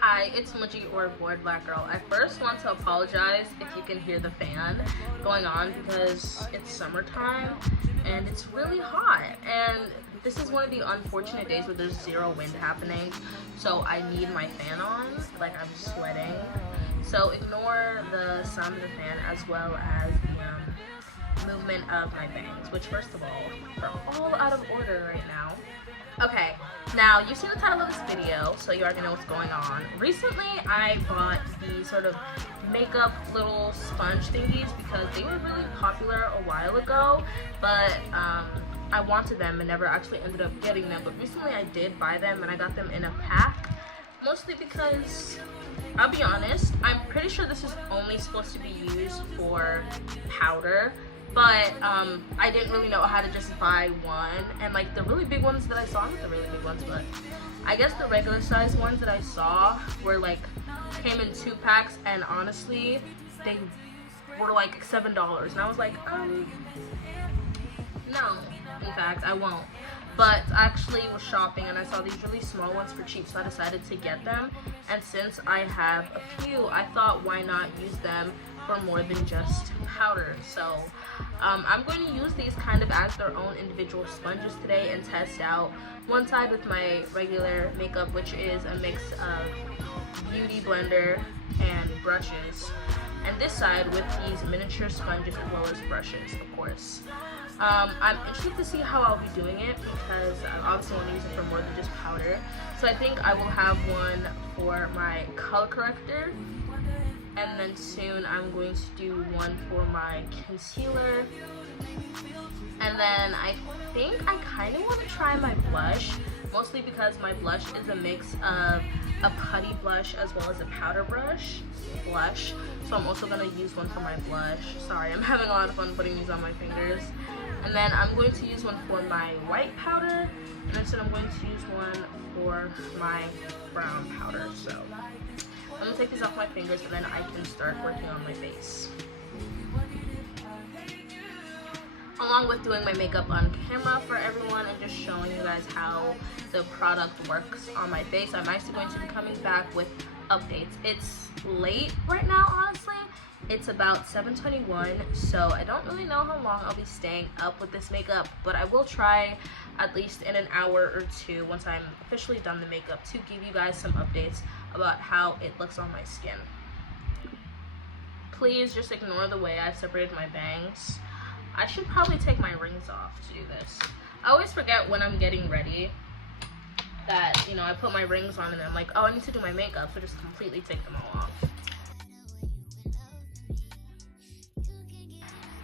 Hi, it's Muji or Bored Black Girl. I first want to apologize if you can hear the fan going on because it's summertime and it's really hot. And this is one of the unfortunate days where there's zero wind happening, so I need my fan on, like I'm sweating. So ignore the sound of the fan as well as the movement of my bangs, which first of all, are all out of order right now. Okay, now you've seen the title of this video, so you already know what's going on. Recently, I bought these sort of makeup little sponge thingies because they were really popular a while ago, but I wanted them and never actually ended up getting them. But recently I did buy them and I got them in a pack, mostly because, I'll be honest, I'm pretty sure this is only supposed to be used for powder. But I didn't really know how to just buy one, and like the really big ones that I saw, not the really big ones, but I guess the regular size ones that I saw were like, came in 2 packs, and honestly, they were like $7, and I was like, no, in fact, I won't. But I actually was shopping and I saw these really small ones for cheap, so I decided to get them. And since I have a few, I thought why not use them for more than just powder. So I'm going to use these kind of as their own individual sponges today and test out one side with my regular makeup, which is a mix of beauty blender and brushes, and this side with these miniature sponges as well as brushes, of course. I'm interested to see how I'll be doing it because I obviously want to use it for more than just powder. So I think I will have one for my color corrector, and then soon I'm going to do one for my concealer. And then I think I kind of want to try my blush, mostly because my blush is a mix of a putty blush as well as a powder blush. So I'm also going to use one for my blush. Sorry, I'm having a lot of fun putting these on my fingers. And then I'm going to use one for my white powder, and then I'm going to use one for my brown powder. So I'm going to take these off my fingers and then I can start working on my face, along with doing my makeup on camera for everyone and just showing you guys how the product works on my face. I'm actually going to be coming back with updates. It's late right now, honestly. It's about 7:21, so I don't really know how long I'll be staying up with this makeup, but I will try at least in an hour or two once I'm officially done the makeup to give you guys some updates about how it looks on my skin. Please just ignore the way I've separated my bangs. I should probably take my rings off to do this. I always forget when I'm getting ready that, you know, I put my rings on and I'm like, oh, I need to do my makeup, so just completely take them all off.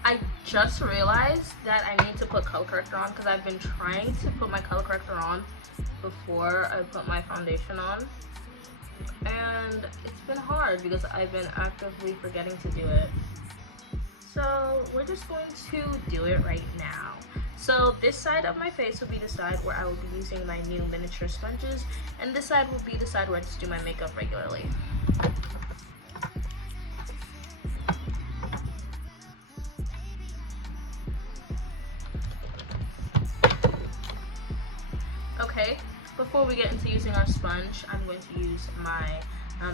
I just realized that I need to put color corrector on because I've been trying to put my color corrector on before I put my foundation on, and it's been hard because I've been actively forgetting to do it. So we're just going to do it right now. So this side of my face will be the side where I will be using my new miniature sponges, and this side will be the side where I just do my makeup regularly. Okay, before we get into using our sponge, I'm going to use my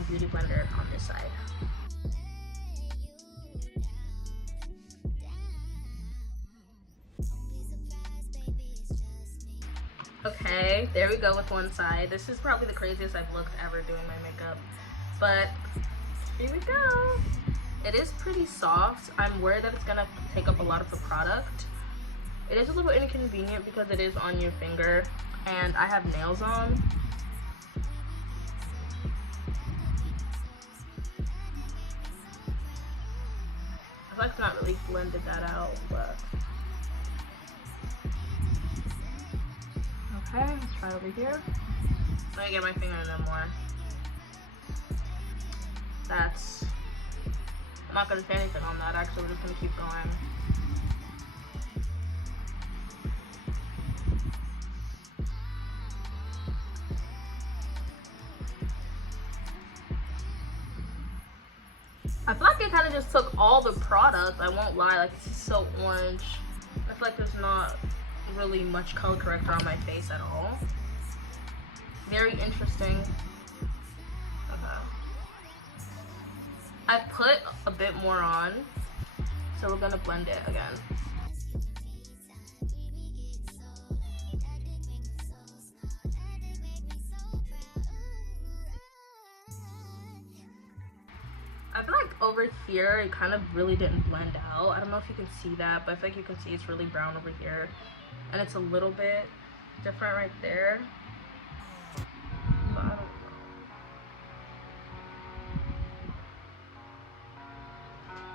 beauty blender on this side. Okay, there we go with one side. This is probably the craziest I've looked ever doing my makeup, but here we go. It is pretty soft. I'm worried that it's gonna take up a lot of the product. It is a little inconvenient because it is on your finger, and I have nails on. I feel like it's not really blended that out, but okay, let's try over here. Let me get my finger in there more. I'm not gonna say anything on that, actually. We're just gonna keep going. I feel like it kind of just took all the product, I won't lie. Like, this is so orange. I feel like there's not really much color corrector on my face at all. Very interesting. Okay. I put a bit more on, so we're gonna blend it again. I feel like over here it kind of really didn't blend out. I don't know if you can see that, but I feel like you can see it's really brown over here, and it's a little bit different right there. But I don't know.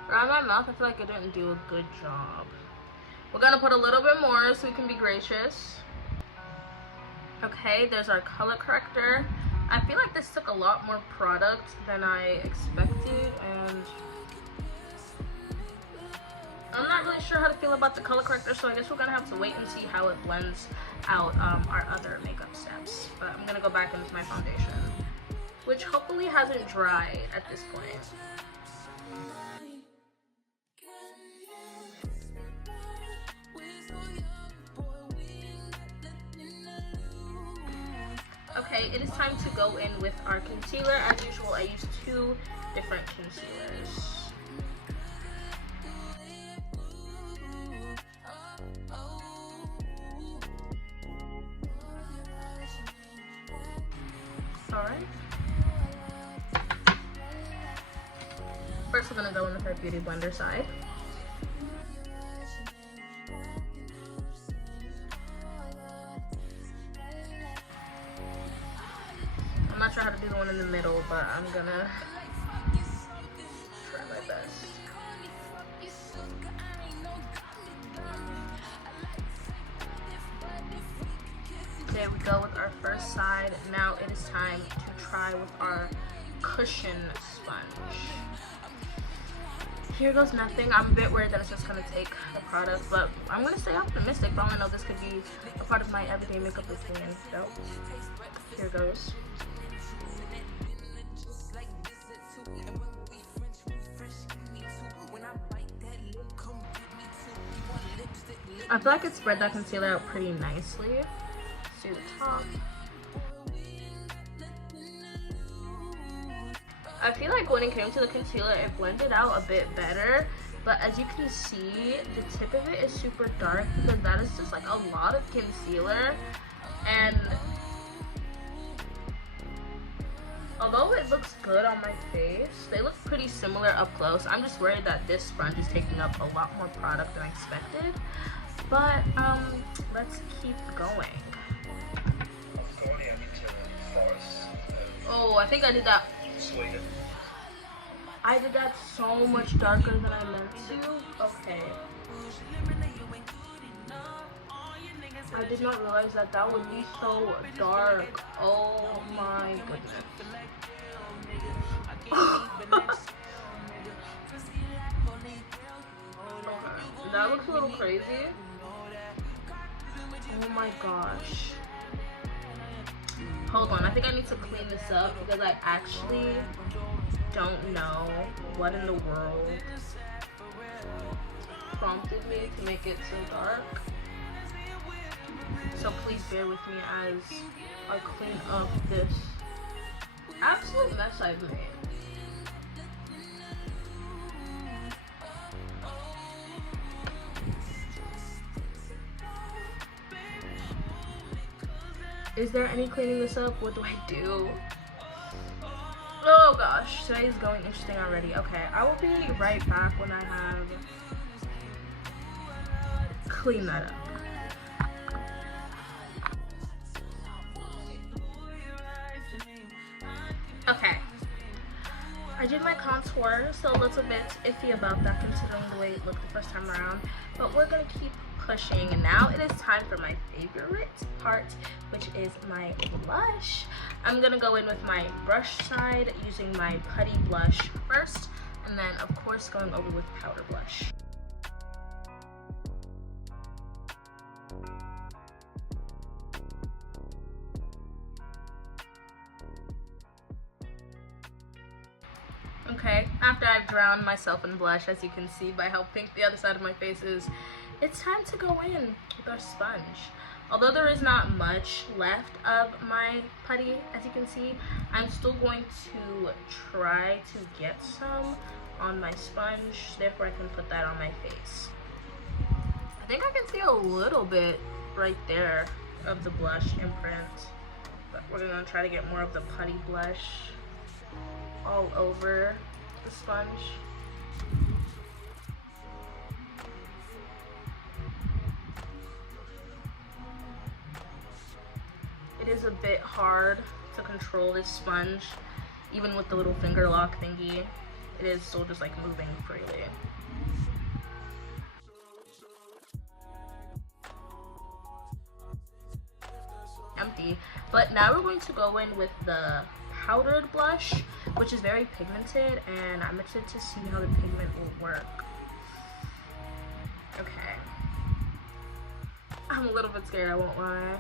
Around my mouth, I feel like I didn't do a good job. We're gonna put a little bit more so we can be gracious. Okay, there's our color corrector. I feel like this took a lot more product than I expected, and I'm not really sure how to feel about the color corrector, so I guess we're gonna have to wait and see how it blends out our other makeup steps. But I'm gonna go back in with my foundation, which hopefully hasn't dried at this point. Okay, it is time to go in with our concealer. As usual, I use 2 different concealers. Alright. First, we're gonna go in with our Beauty Blender side. I'm not sure how to do the one in the middle, but I'm gonna try my best. There we go with our first side. Now it is time to try with our cushion sponge. Here goes nothing. I'm a bit worried that it's just gonna take the product, but I'm gonna stay optimistic. But I know this could be a part of my everyday makeup routine. So here goes. I feel like it spread that concealer out pretty nicely. Let's do the top. I feel like when it came to the concealer, it blended out a bit better. But as you can see, the tip of it is super dark because that is just like a lot of concealer. And although it looks good on my face, they look pretty similar up close. I'm just worried that this sponge is taking up a lot more product than I expected. But let's keep going. Oh, I think I did that. I did that so much darker than I meant to. Okay. I did not realize that that would be so dark. Oh my goodness. Okay. That looks a little crazy. Oh my gosh. Hold on, I think I need to clean this up because I actually don't know what in the world prompted me to make it so dark. So please bear with me as I clean up this absolute mess I've made. Is there any cleaning this up? What do I do? Oh gosh, today is going interesting already. Okay, I will be right back when I have cleaned that up. Okay, I did my contour, so a little bit iffy about that considering the way it looked the first time around, but we're gonna keep pushing. And now it is time for my favorite part, which is my blush. I'm gonna go in with my brush side using my putty blush first, and then of course going over with powder blush. Okay, after I've drowned myself in blush, as you can see by how pink the other side of my face is, it's time to go in with our sponge. Although there is not much left of my putty, as you can see, I'm still going to try to get some on my sponge, therefore I can put that on my face. I think I can see a little bit right there of the blush imprint, but we're gonna try to get more of the putty blush all over the sponge. It is a bit hard to control this sponge, even with the little finger lock thingy. It is still just like moving freely. Empty. But now we're going to go in with the powdered blush, which is very pigmented, and I'm excited to see how the pigment will work. Okay. I'm a little bit scared, I won't lie.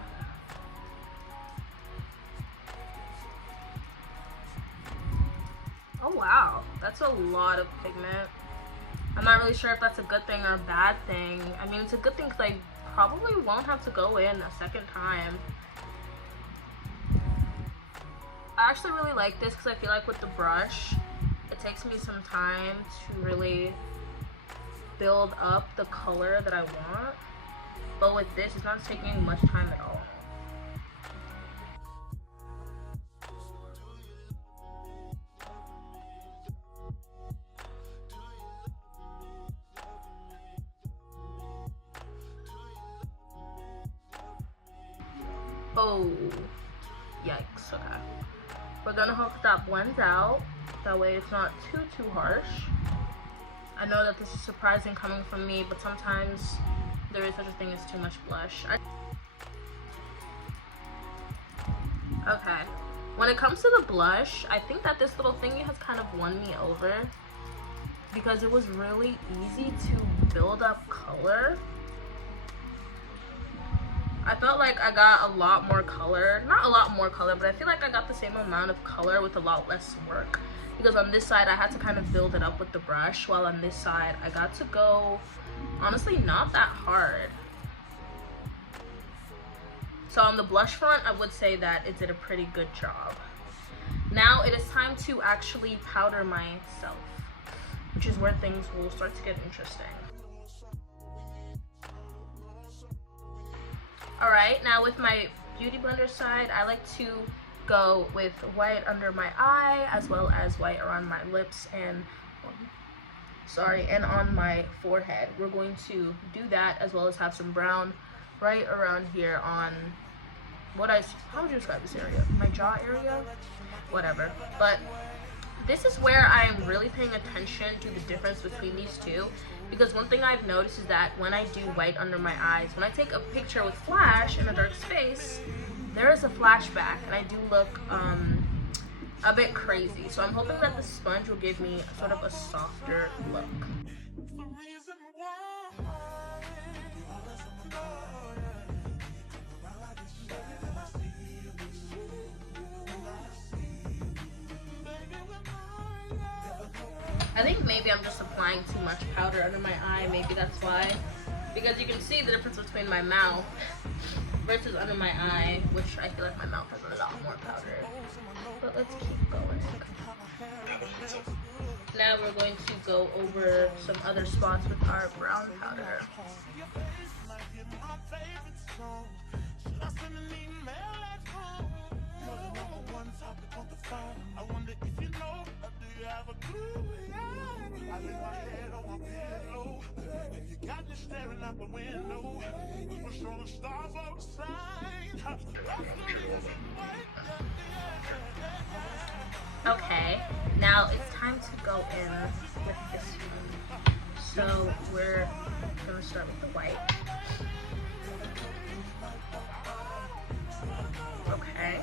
Oh wow, that's a lot of pigment. I'm not really sure if that's a good thing or a bad thing. I mean, it's a good thing because I probably won't have to go in a second time. I actually really like this because I feel like with the brush, it takes me some time to really build up the color that I want. But with this, it's not taking much time at all. Oh, yikes, okay. We're gonna hope that blends out. That way it's not too harsh. I know that this is surprising coming from me, but sometimes there is such a thing as too much blush. Okay, when it comes to the blush, I think that this little thingy has kind of won me over because it was really easy to build up color. I felt like I got a lot more color. Not a lot more color, but I feel like I got the same amount of color with a lot less work. Because on this side, I had to kind of build it up with the brush, while on this side, I got to go, honestly, not that hard. So on the blush front, I would say that it did a pretty good job. Now it is time to actually powder myself, which is where things will start to get interesting. Alright, now with my beauty blender side, I like to go with white under my eye as well as white around my lips and on my forehead. We're going to do that as well as have some brown right around here on how would you describe this area? My jaw area? Whatever. But this is where I am really paying attention to the difference between these two, because one thing I've noticed is that when I do white under my eyes, when I take a picture with flash in a dark space, there is a flashback and I do look a bit crazy. So I'm hoping that the sponge will give me sort of a softer look. I think maybe I'm just applying too much powder under my eye. Maybe that's why. Because you can see the difference between my mouth versus under my eye, which I feel like my mouth has a lot more powder. But let's keep going. Okay. Now we're going to go over some other spots with our brown powder. Okay, now it's time to go in with this one. So we're gonna start with the white. Okay.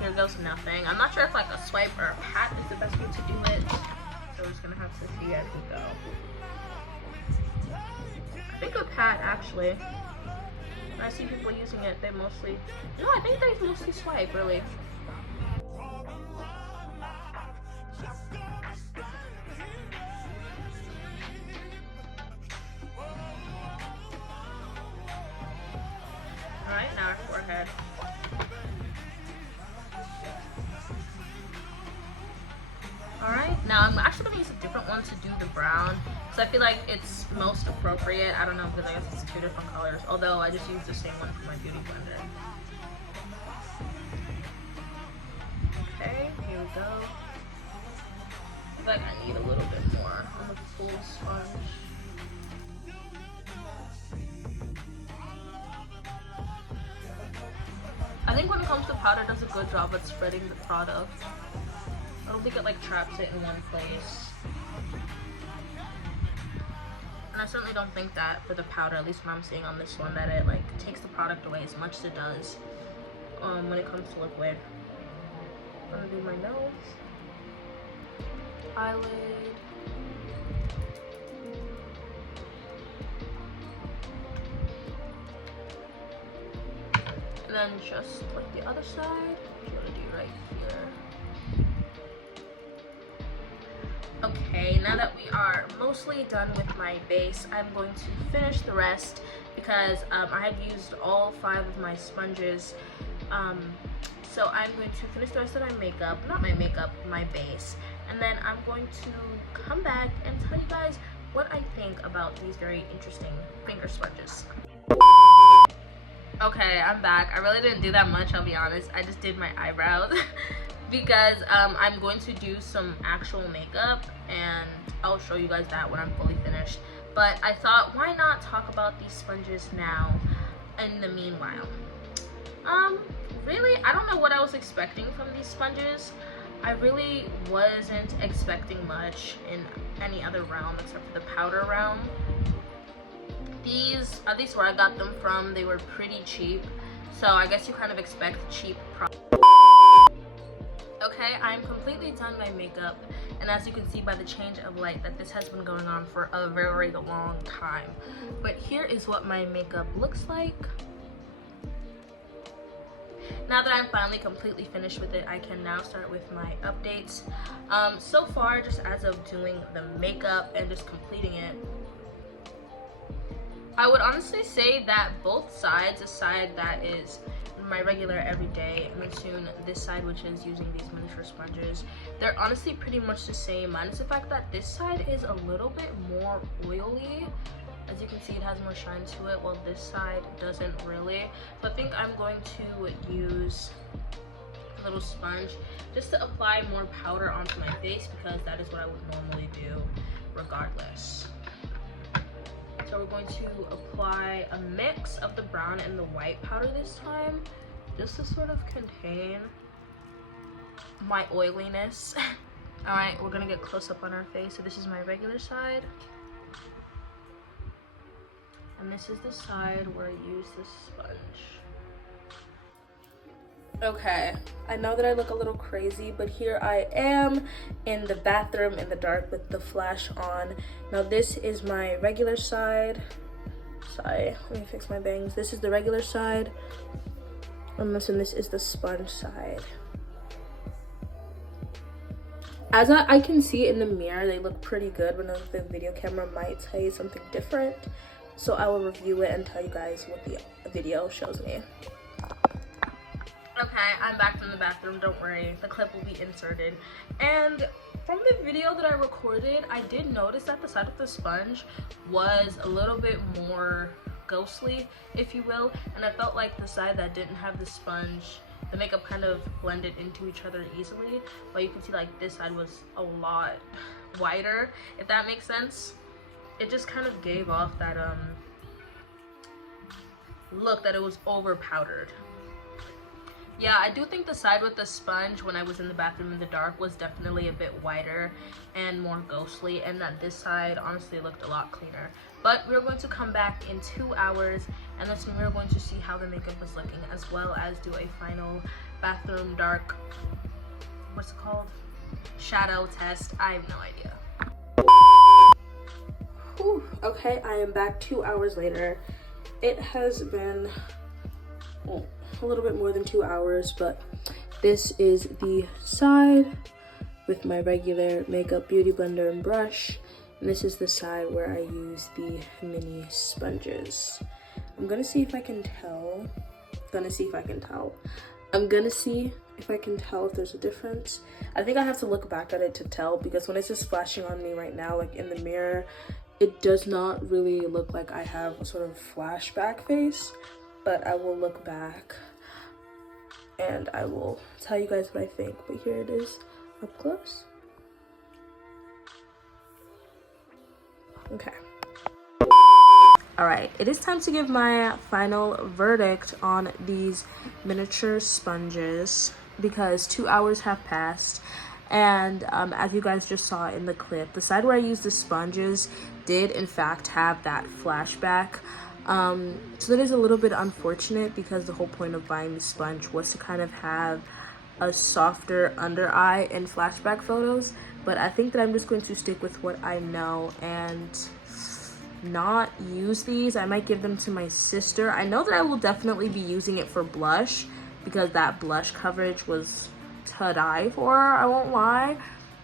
Here goes nothing. I'm not sure if like a swipe or a pat is the best way to do it. So we're just gonna have to see as we go. I think a pat actually. When I see people using it, they mostly, no, I think they mostly swipe really. one to do the brown because I feel like it's most appropriate. I don't know, because I guess it's 2 different colors, although I just used the same one for my beauty blender. Okay, here we go. I feel like I need a little bit more on the full sponge. I think when it comes to powder, it does a good job at spreading the product. I don't think it like traps it in one place. And I certainly don't think that for the powder, at least what I'm seeing on this one, that it like takes the product away as much as it does when it comes to liquid. I'm gonna do my nose, eyelid, and then just like the other side, I'm gonna do right here. Okay, now that we are mostly done with my base, I'm going to finish the rest because I have used all 5 of my sponges. So I'm going to finish the rest of my makeup, not my makeup, my base, and then I'm going to come back and tell you guys what I think about these very interesting finger sponges. Okay, I'm back. I really didn't do that much, I'll be honest. I just did my eyebrows because I'm going to do some actual makeup, and I'll show you guys that when I'm fully finished. But I thought, why not talk about these sponges now in the meanwhile? Really, I don't know what I was expecting from these sponges. I really wasn't expecting much in any other realm except for the powder realm. These, at least where I got them from, they were pretty cheap. So I guess you kind of expect cheap products. Okay, I'm completely done my makeup, and as you can see by the change of light that this has been going on for a very long time. But here is what my makeup looks like. Now that I'm finally completely finished with it, I can now start with my updates. So far, just as of doing the makeup and just completing it, I would honestly say that both sides, the side that is my regular everyday, and then soon this side, which is using these miniature sponges, they're honestly pretty much the same, minus the fact that this side is a little bit more oily. As you can see, it has more shine to it, while this side doesn't really. So I think I'm going to use a little sponge just to apply more powder onto my face, because that is what I would normally do regardless. So we're going to apply a mix of the brown and the white powder this time, just to sort of contain my oiliness. All right, we're gonna get close up on our face. So this is my regular side. And this is the side where I use the sponge. Okay, I know that I look a little crazy, but here I am in the bathroom in the dark with the flash on. Now this is my regular side. Sorry, let me fix my bangs. This is the regular side. And this is the sponge side. As I can see in the mirror, they look pretty good, but the video camera might tell you something different. So I will review it and tell you guys what the video shows me. Okay, I'm back from the bathroom, don't worry, the clip will be inserted. And from the video that I recorded, I did notice that the side of the sponge was a little bit more ghostly, if you will, and I felt like the side that didn't have the sponge, the makeup kind of blended into each other easily, but you can see like this side was a lot whiter, if that makes sense. It just kind of gave off that look that it was over powdered. Yeah, I do think the side with the sponge when I was in the bathroom in the dark was definitely a bit whiter and more ghostly, and that this side honestly looked a lot cleaner. But we're going to come back in 2 hours, and that's when we're going to see how the makeup is looking, as well as do a final bathroom dark, what's it called? Shadow test. I have no idea. Whew, okay, I am back 2 hours later. It has been a little bit more than 2 hours, but this is the side with my regular makeup beauty blender and brush, and this is the side where I use the mini sponges. I'm gonna see if I can tell. I'm gonna see if I can tell if there's a difference. I think I have to look back at it to tell, because when it's just flashing on me right now, like in the mirror, it does not really look like I have a sort of flashback face. But I will look back and I will tell you guys what I think. But here it is up close. Okay. All right, it is time to give my final verdict on these miniature sponges, because 2 hours have passed. And as you guys just saw in the clip, the side where I used the sponges did in fact have that flashback. So that is a little bit unfortunate, because the whole point of buying the sponge was to kind of have a softer under eye in flashback photos. But I think that I'm just going to stick with what I know and not use these. I might give them to my sister. I know that I will definitely be using it for blush, because that blush coverage was to die for, I won't lie.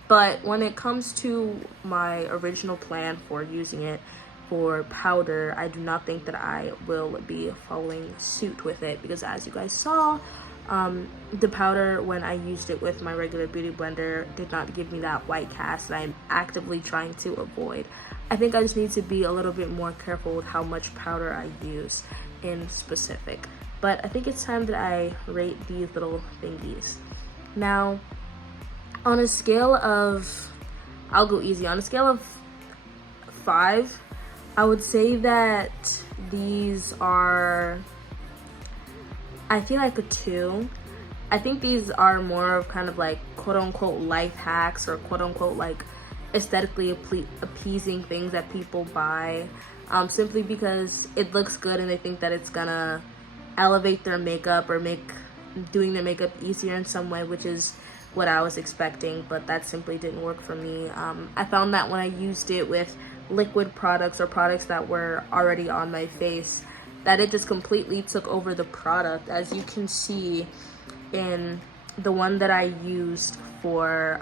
But when it comes to my original plan for using it for powder, I do not think that I will be following suit with it, because as you guys saw, the powder, when I used it with my regular beauty blender, did not give me that white cast that I'm actively trying to avoid. I think I just need to be a little bit more careful with how much powder I use in specific. But I think it's time that I rate these little thingies. Now, on a scale of, I'll go easy, on a scale of 5, I would say that these are, I feel like a 2. I think these are more of kind of like quote-unquote life hacks, or quote-unquote like aesthetically appeasing things that people buy, simply because it looks good and they think that it's gonna elevate their makeup or make doing their makeup easier in some way, which is what I was expecting, but that simply didn't work for me. I found that when I used it with liquid products or products that were already on my face, that it just completely took over the product. As you can see in the one that I used for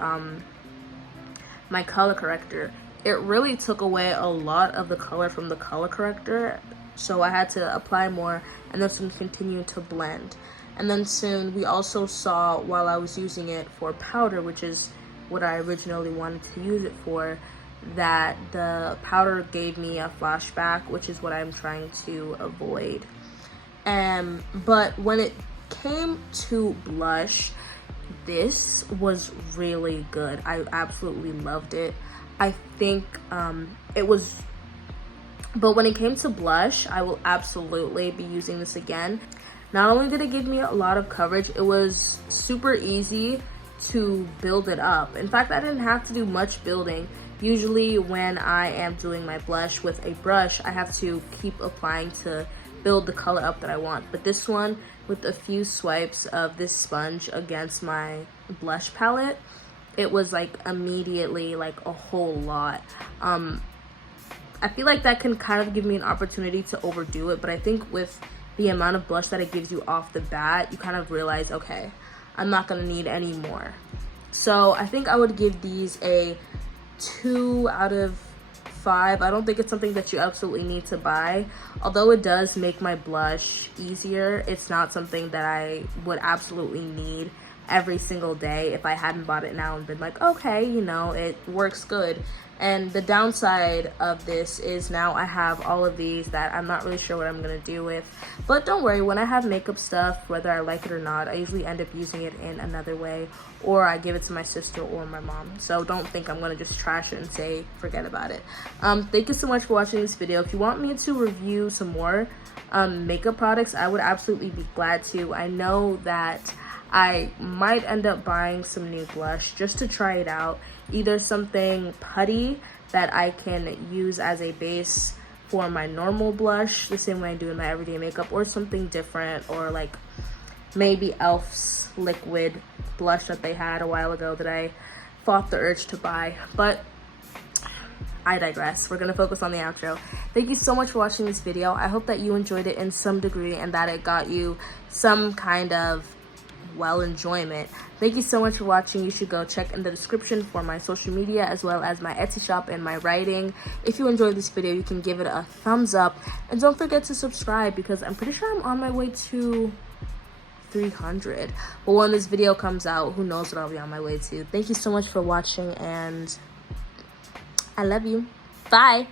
my color corrector, it really took away a lot of the color from the color corrector, so I had to apply more and this one continued to blend. And then soon we also saw, while I was using it for powder, which is what I originally wanted to use it for, that the powder gave me a flashback, which is what I'm trying to avoid. But when it came to blush, this was really good. I absolutely loved it. I think it was, but when it came to blush, I will absolutely be using this again. Not only did it give me a lot of coverage, it was super easy to build it up. In fact, I didn't have to do much building. Usually when I am doing my blush with a brush, I have to keep applying to build the color up that I want. But this one, with a few swipes of this sponge against my blush palette, it was like immediately like a whole lot. I feel like that can kind of give me an opportunity to overdo it, but I think with the amount of blush that it gives you off the bat, you kind of realize, okay, I'm not gonna need any more. So I think I would give these a 2 out of 5. I don't think it's something that you absolutely need to buy. Although it does make my blush easier, it's not something that I would absolutely need every single day if I hadn't bought it now and been like, okay, you know, it works good. And the downside of this is now I have all of these that I'm not really sure what I'm gonna do with. But don't worry, when I have makeup stuff, whether I like it or not, I usually end up using it in another way, or I give it to my sister or my mom. So don't think I'm gonna just trash it and say forget about it. Thank you so much for watching this video. If you want me to review some more makeup products, I would absolutely be glad to. I know that I might end up buying some new blush just to try it out. Either something putty that I can use as a base for my normal blush, the same way I do in my everyday makeup, or something different, or like maybe e.l.f.'s liquid blush that they had a while ago that I fought the urge to buy. But I digress. We're gonna focus on the outro. Thank you so much for watching this video. I hope that you enjoyed it in some degree and that it got you some kind of enjoyment. Thank you so much for watching. You should go check in the description for my social media as well as my Etsy shop and my writing. If you enjoyed this video, you can give it a thumbs up and don't forget to subscribe, because I'm pretty sure I'm on my way to 300. But when this video comes out, who knows what I'll be on my way to. Thank you so much for watching, and I love you. Bye.